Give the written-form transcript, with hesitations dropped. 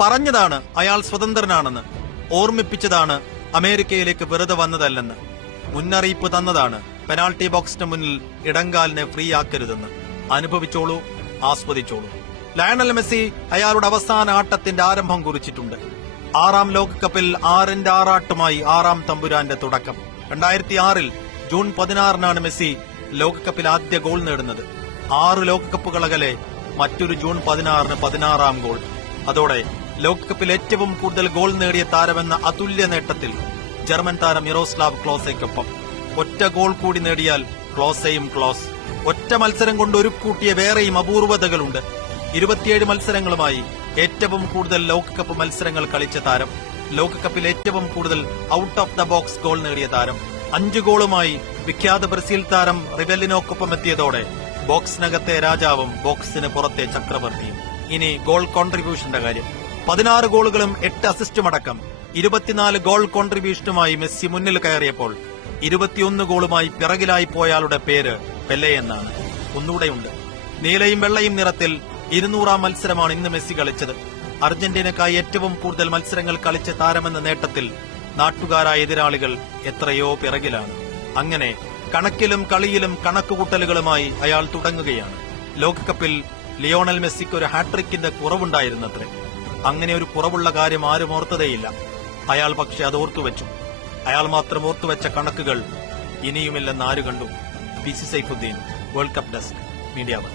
പറഞ്ഞതാണ് അയാൾ സ്വതന്ത്രനാണെന്ന്, ഓർമ്മിപ്പിച്ചതാണ് അമേരിക്കയിലേക്ക് വെറുതെ വന്നതല്ലെന്ന്, മുന്നറിയിപ്പ് തന്നതാണ് പെനാൾട്ടി ബോക്സിന് മുന്നിൽ ഇടങ്കാലിനെ ഫ്രീ ആക്കരുതെന്ന്. അനുഭവിച്ചോളൂ, ആസ്വദിച്ചോളൂ. ലയണൽ മെസ്സി അയാളുടെ അവസാന ആട്ടത്തിന്റെ ആരംഭം കുറിച്ചിട്ടുണ്ട്. 6ാം ലോകകപ്പിൽ 6ന്റെ ആറാട്ടുമായി 6ാം തമ്പുരാന്റെ തുടക്കം. 2006 ജൂൺ 16 മെസ്സി ലോകകപ്പിൽ ആദ്യ ഗോൾ നേടുന്നത്. 6 ലോകകപ്പുകൾ അകലെ മറ്റൊരു ജൂൺ 16 16ാം ഗോൾ. അതോടെ ലോകകപ്പിൽ ഏറ്റവും കൂടുതൽ ഗോൾ നേടിയ താരമെന്ന അതുല്യ നേട്ടത്തിൽ ജർമ്മൻ താരം മിറോസ്ലാവ് ക്ലോസയ്ക്കൊപ്പം. ഒറ്റ ഗോൾ കൂടി നേടിയാൽ ക്ലോസയും ക്ലോസ്. ഒറ്റ മത്സരം കൊണ്ട് ഒരുക്കൂട്ടിയ വേറെയും അപൂർവതകളുണ്ട്. 27 മത്സരങ്ങളുമായി ഏറ്റവും കൂടുതൽ ലോകകപ്പ് മത്സരങ്ങൾ കളിച്ച താരം, ലോകകപ്പിൽ ഏറ്റവും കൂടുതൽ out of the box goal നേടിയ താരം, 5 ഗോളുമായി വിഖ്യാത ബ്രസീൽ താരം റിവെല്ലിനോക്കൊപ്പം എത്തിയതോടെ ബോക്സിനകത്തെ രാജാവും ബോക്സിന് പുറത്തെ ചക്രവർത്തിയും. ഇനി ഗോൾ കോൺട്രിബ്യൂഷന്റെ കാര്യം. 16 ഗോളുകളും 8 അസിസ്റ്റുമടക്കം 24 ഗോൾ കോൺട്രിബ്യൂഷനുമായി മെസ്സി മുന്നിൽ കയറിയപ്പോൾ 21 ഗോളുമായി പിറകിലായി പോയാളുടെ പേര് പെലെ എന്നാണ്. ഒന്നുകൂടെയുണ്ട്. നീലയും വെള്ളയും നിറത്തിൽ 200ാം മത്സരമാണ് ഇന്ന് മെസ്സി കളിച്ചത്. അർജന്റീനക്കായി ഏറ്റവും കൂടുതൽ മത്സരങ്ങൾ കളിച്ച താരമെന്ന നേട്ടത്തിൽ നാട്ടുകാരായ എതിരാളികൾ എത്രയോ പിറകിലാണ്. അങ്ങനെ കണക്കിലും കളിയിലും കണക്കുകൂട്ടലുകളുമായി അയാൾ തുടങ്ങുകയാണ്. ലോകകപ്പിൽ ലിയോണൽ മെസ്സിക്ക് ഒരു ഹാട്രിക്കിന്റെ കുറവുണ്ടായിരുന്നത്രേ. അങ്ങനെ ഒരു കുറവുള്ള കാര്യം ആരും ഓർത്തതേയില്ല. അയാൾ പക്ഷെ അത് ഓർത്തുവെച്ചു. അയാൾ മാത്രം ഓർത്തുവെച്ച കണക്കുകൾ ഇനിയുമില്ലെന്ന് ആര് കണ്ടു? P C Saifuddeen, world cup desk, media one.